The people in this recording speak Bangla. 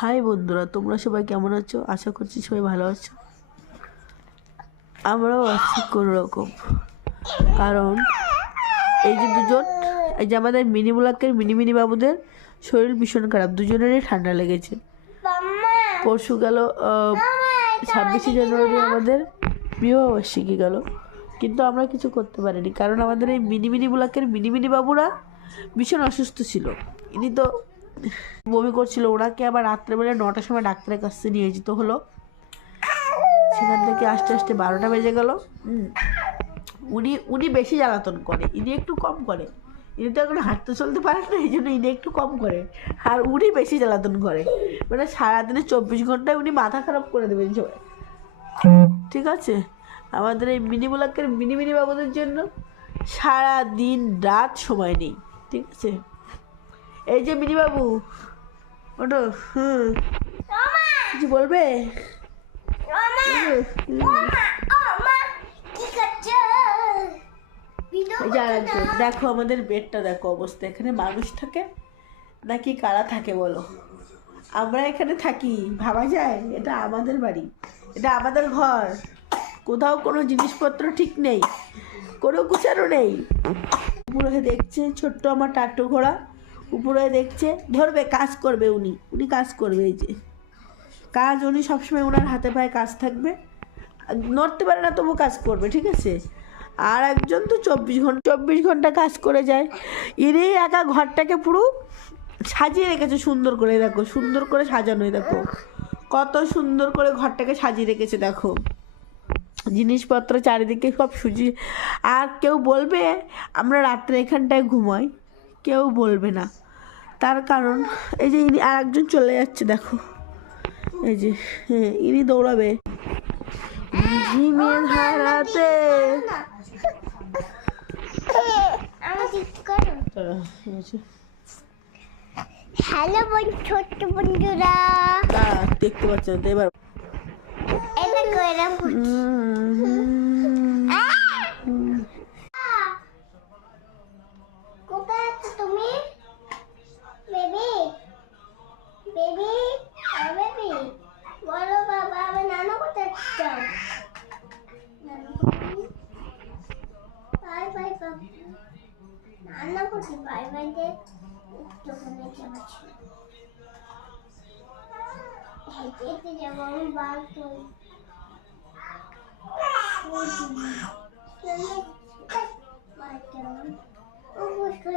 হাই বন্ধুরা, তোমরা সবাই কেমন আছো? আশা করছি সবাই ভালো আছো। আমরাও আছি কোনো রকম। কারণ এই যে আমাদের মিনি ব্লকের মিনি বাবুদের শরীর ভীষণ খারাপ, দুজনেরই ঠান্ডা লেগেছে। পরশু গেল 26শে জানুয়ারি আমাদের বিবাহবার্ষিকী গেল, কিন্তু আমরা কিছু করতে পারিনি, কারণ আমাদের এই মিনি ব্লকের মিনি বাবুরা ভীষণ অসুস্থ ছিল। ইনি তো বমি করছিল, ওনাকে আবার রাত্রেবেলা 9টার সময় ডাক্তারের কাছে নিয়ে যেতে হলো। সেখান থেকে আস্তে আস্তে 12টা বেজে গেল। উনি বেশি জ্বালাতন করে, ইনি একটু কম করে। ইনি তো এখন হাঁটতে চলতে পারেন না, এই জন্য ইনি একটু কম করে, আর উনি বেশি জ্বালাতন করে। মানে সারাদিনে 24 ঘন্টায় উনি মাথা খারাপ করে দেবেন সবাই। ঠিক আছে, আমাদের এই মিনি ব্লকের মিনি বাবুদের জন্য সারা দিন রাত সময় নেই। ঠিক আছে, এই যে মিনি বাবু, ওটো কিছু বলবে? দেখো আমাদের বেডটা দেখো অবস্থা, এখানে মানুষ থাকে নাকি কারা থাকে বলো? আমরা এখানে থাকি, ভাবা যায়? এটা আমাদের বাড়ি, এটা আমাদের ঘর, কোথাও কোনো জিনিসপত্র ঠিক নেই, কোনো কুচারও নেই। উপরে দেখছে ছোট্ট আমার টাট্টু ঘোড়া, উপরে দেখছে ধরবে, কাজ করবে, উনি কাজ করবে। এই যে কাজ, উনি সবসময় ওনার হাতে পায়ে কাজ থাকবে, নড়তে পারে না তবু কাজ করবে। ঠিক আছে, আর একজন তো 24 ঘন্টা কাজ করে যায়। ইনি একা ঘরটাকে পুরো সাজিয়ে রেখেছে সুন্দর করে, দেখো সুন্দর করে সাজানো, দেখো কত সুন্দর করে ঘরটাকে সাজিয়ে রেখেছে। দেখো জিনিসপত্র চারিদিকে সব সুজিয়ে। আর কেউ বলবে আমরা রাত্রে এখানটায় ঘুমাই? কেউ বলবে না, তার কারণ এই যে ইনি আর একজন চলে যাচ্ছে, দেখো এই যে, হ্যাঁ ইনি দৌড়াবে ঝিমের ধারাতে। হ্যালো ছোট্ট বন্ধুরা, দেখতে পাচ্ছেন তো এবার? কোথায় আছো তুমি? বেবি বেবি বেবি বলো বাবা, আমি নানু কোথায় যাও? বাই বাই বাবা, নানু কোথায়? বাই বাই দে, দোকানে যাচ্ছি, হেঁটে যাবো আমি। বাই বাই, ও বুঝতে